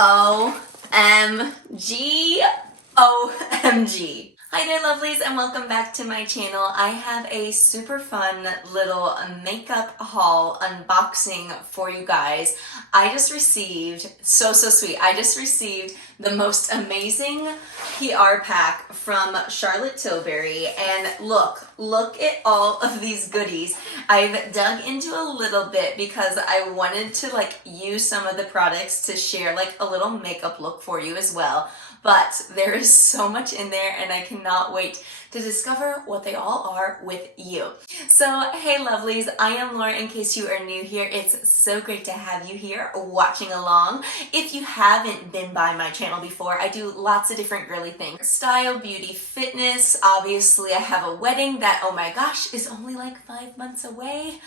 OMG. OMG. Hi there lovelies and welcome back to my channel. I have a super fun little makeup haul unboxing for you guys. I just received, so sweet, I just received the most amazing PR pack from Charlotte Tilbury, and look at all of these goodies. I've dug into a little bit because I wanted to use some of the products to share a little makeup look for you as well. But there is so much in there and I cannot wait to discover what they all are with you. So hey lovelies, I am Laura in case you are new here. It's so great to have you here watching along. If you haven't been by my channel before, I do lots of different girly things. Style, beauty, fitness. Obviously I have a wedding that, oh my gosh, is only 5 months away.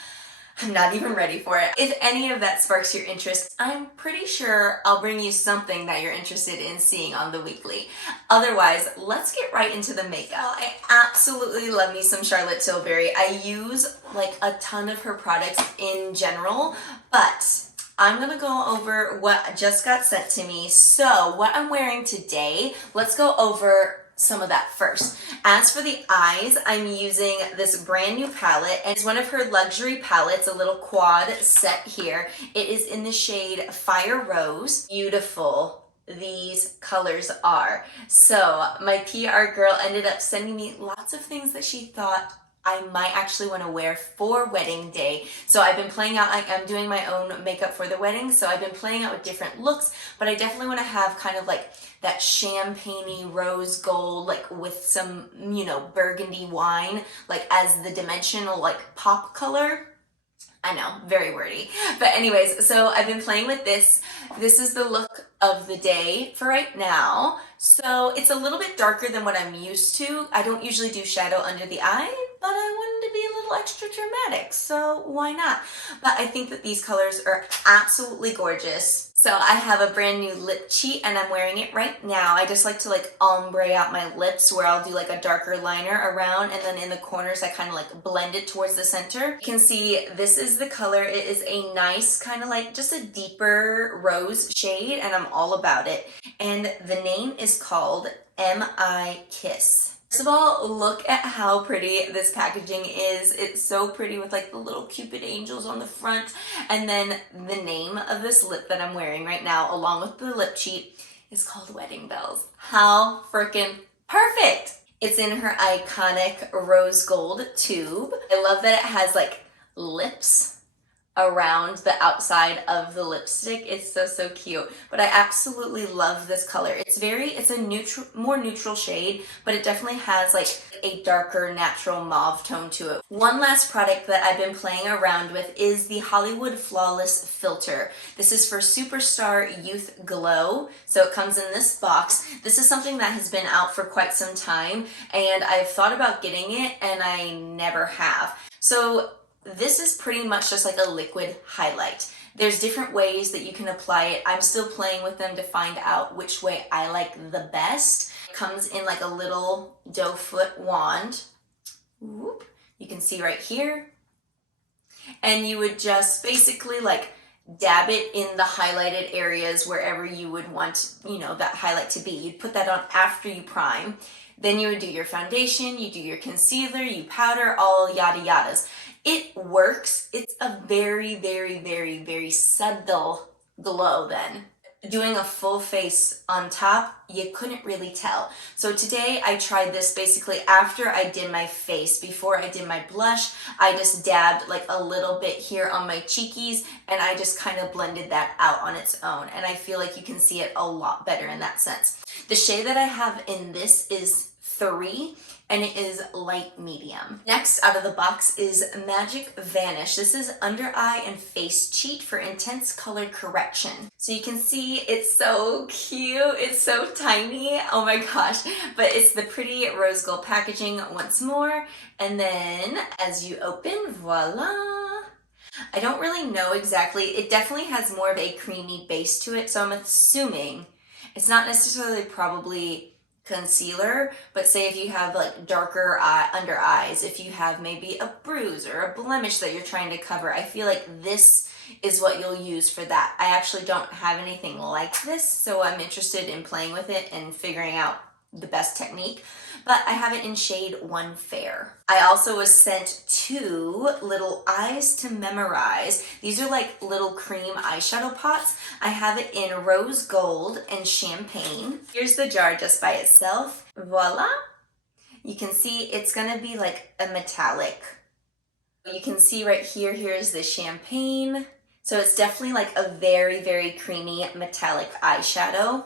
I'm not even ready for it. If any of that sparks your interest, I'm pretty sure I'll bring you something that you're interested in seeing on the weekly. Otherwise, let's get right into the makeup. I absolutely love me some Charlotte Tilbury. I use a ton of her products in general, but I'm gonna go over what just got sent to me. So what I'm wearing today, let's go over some of that first. As for the eyes, I'm using this brand new palette, and it's one of her luxury palettes, a little quad set here. It is in the shade Fire Rose. Beautiful these colors are. So my PR girl ended up sending me lots of things that she thought I might actually want to wear for wedding day. So I've been playing out, I am doing my own makeup for the wedding, so I've been playing out with different looks, but I definitely want to have kind of that champagne-y rose gold, with some, burgundy wine, as the dimensional, pop color. I know, very wordy. But anyways, so I've been playing with this. This is the look of the day for right now. So it's a little bit darker than what I'm used to. I don't usually do shadow under the eye, but I wanted to be a little extra dramatic, so why not? But I think that these colors are absolutely gorgeous. So I have a brand new lip cheat and I'm wearing it right now. I just like to ombre out my lips where I'll do a darker liner around, and then in the corners I kind of blend it towards the center. You can see this is the color. It is a nice kind of just a deeper rose shade, and I'm all about it. And the name is called M.I. Kiss. First of all, look at how pretty this packaging is. It's so pretty with the little cupid angels on the front. And then the name of this lip that I'm wearing right now, along with the lip cheat, is called Wedding Bells. How freaking perfect! It's in her iconic rose gold tube. I love that it has lips around the outside of the lipstick. It's so cute. But I absolutely love this color. It's a more neutral shade, but it definitely has a darker natural mauve tone to it. One last product that I've been playing around with is the Hollywood Flawless Filter. This is for Superstar Youth Glow. So it comes in this box. This is something that has been out for quite some time, and I've thought about getting it and I never have. So this is pretty much just a liquid highlight. There's different ways that you can apply it. I'm still playing with them to find out which way I like the best. It comes in a little doe foot wand. Whoop. You can see right here. And you would just basically dab it in the highlighted areas wherever you would want, that highlight to be. You'd put that on after you prime. Then you would do your foundation, you do your concealer, you powder, all yada yadas. It works. It's a very subtle glow then. Doing a full face on top, you couldn't really tell. So today I tried this basically after I did my face. Before I did my blush, I just dabbed a little bit here on my cheekies, and I just kind of blended that out on its own. And I feel like you can see it a lot better in that sense. The shade that I have in this is 3, and it is light medium. Next out of the box is Magic Vanish. This is under eye and face cheat for intense color correction. So you can see it's so cute. It's so tiny. Oh my gosh. But it's the pretty rose gold packaging once more. And then as you open, voila. I don't really know exactly. It definitely has more of a creamy base to it. So I'm assuming it's not necessarily probably concealer, but say if you have darker under eyes, if you have maybe a bruise or a blemish that you're trying to cover, I feel like this is what you'll use for that. I actually don't have anything like this, so I'm interested in playing with it and figuring out the best technique, but I have it in shade 1 Fair. I also was sent 2 little eyes to memorize. These are like little cream eyeshadow pots. I have it in rose gold and champagne. Here's the jar just by itself. Voila. You can see it's gonna be like a metallic. You can see right here, here's the champagne. So it's definitely like a very, very creamy metallic eyeshadow.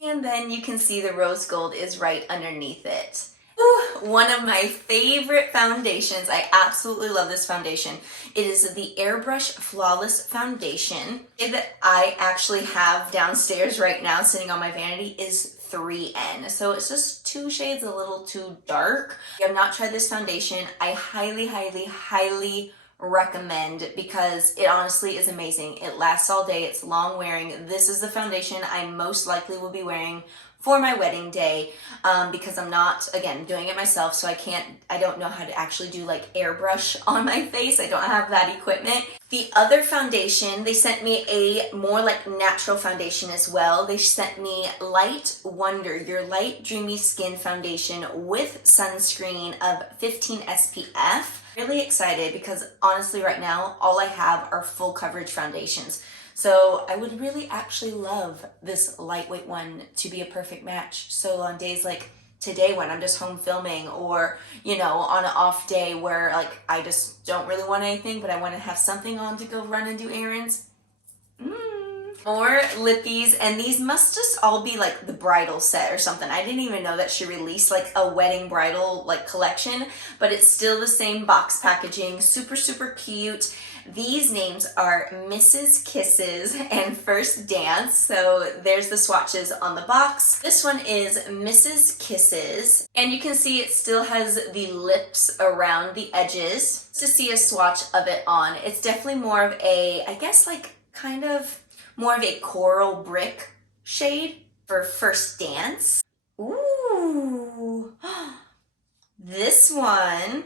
And then you can see the rose gold is right underneath it. Ooh, one of my favorite foundations. I absolutely love this foundation. It is the Airbrush Flawless Foundation. That I actually have downstairs right now sitting on my vanity is 3N. So it's just 2 shades a little too dark. I have not tried this foundation. I highly, highly, highly recommend because it honestly is amazing. It lasts all day. It's long wearing. This is the foundation I most likely will be wearing for my wedding day because I'm not, again, doing it myself, so I don't know how to actually do like airbrush on my face. I don't have that equipment. The other foundation, they sent me a more like natural foundation as well. They sent me Light Wonder, your light dreamy skin foundation with sunscreen of 15 SPF. Really excited because honestly right now all I have are full coverage foundations. So I would really actually love this lightweight one to be a perfect match. So on days like today when I'm just home filming, or you know, on an off day where like I just don't really want anything but I want to have something on to go run and do errands. More lippies, and these must just all be like the bridal set or something. I didn't even know that she released like a wedding bridal like collection, but it's still the same box packaging. Super, super cute. These names are Mrs. Kisses and First Dance. So there's the swatches on the box. This one is Mrs. Kisses, and you can see it still has the lips around the edges. To see a swatch of it on, it's definitely more of a, I guess like kind of more of a coral brick shade for First Dance. Ooh, this one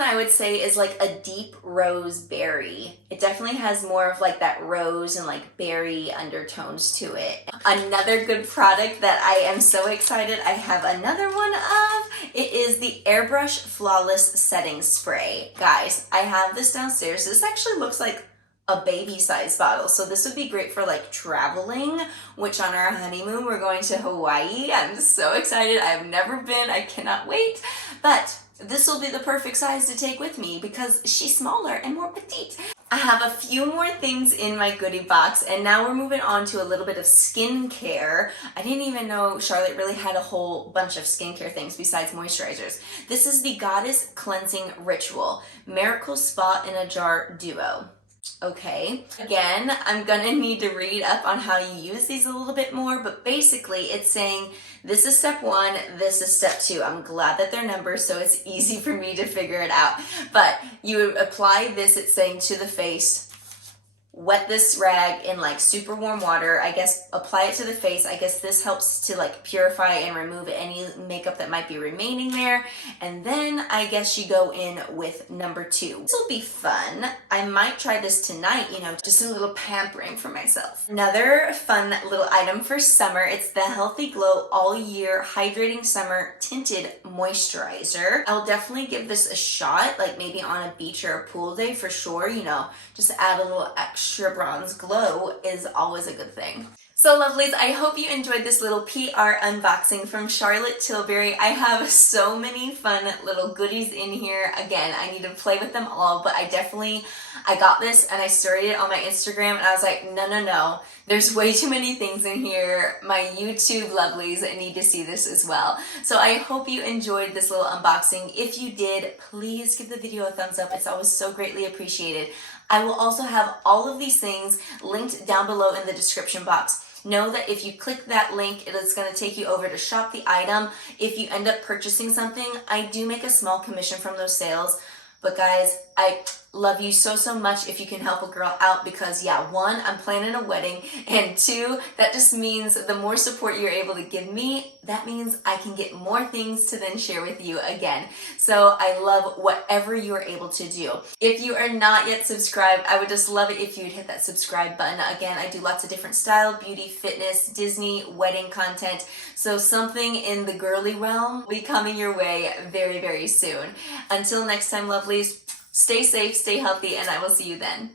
I would say is like a deep rose berry. It definitely has more of like that rose and like berry undertones to it. Another good product that I am so excited I have another one of, it is the Airbrush Flawless Setting Spray. Guys, I have this downstairs. This actually looks like a baby size bottle, so this would be great for like traveling, which on our honeymoon we're going to Hawaii. I'm so excited. I've never been. I cannot wait, but this will be the perfect size to take with me because she's smaller and more petite. I have a few more things in my goodie box, and now we're moving on to a little bit of skincare. I didn't even know Charlotte really had a whole bunch of skincare things besides moisturizers. This is the Goddess Cleansing Ritual Miracle Spa in a Jar Duo. Okay, again, I'm gonna need to read up on how you use these a little bit more, but basically it's saying this is step 1, this is step 2. I'm glad that they're numbers so it's easy for me to figure it out. But you would apply this, it's saying, to the face, wet this rag in like super warm water, I guess apply it to the face. I guess this helps to like purify and remove any makeup that might be remaining there. And then I guess you go in with number 2. This will be fun. I might try this tonight, you know, just a little pampering for myself. Another fun little item for summer, it's the Healthy Glow All Year Hydrating Summer Tinted Moisturizer. I'll definitely give this a shot, like maybe on a beach or a pool day for sure, you know, just add a little extra bronze glow is always a good thing. So lovelies, I hope you enjoyed this little PR unboxing from Charlotte Tilbury. I have so many fun little goodies in here. Again, I need to play with them all, but I got this and I started it on my Instagram and I was like, no, there's way too many things in here. My YouTube lovelies need to see this as well. So I hope you enjoyed this little unboxing. If you did, please give the video a thumbs up. It's always so greatly appreciated. I will also have all of these things linked down below in the description box. Know that if you click that link, it is going to take you over to shop the item. If you end up purchasing something, I do make a small commission from those sales. But guys, I love you so, so much if you can help a girl out, because yeah, one, I'm planning a wedding, and two, that just means the more support you're able to give me, that means I can get more things to then share with you again. So I love whatever you are able to do. If you are not yet subscribed, I would just love it if you'd hit that subscribe button. Again, I do lots of different style, beauty, fitness, Disney, wedding content. So something in the girly realm will be coming your way very, very soon. Until next time, lovelies, stay safe, stay healthy, and I will see you then.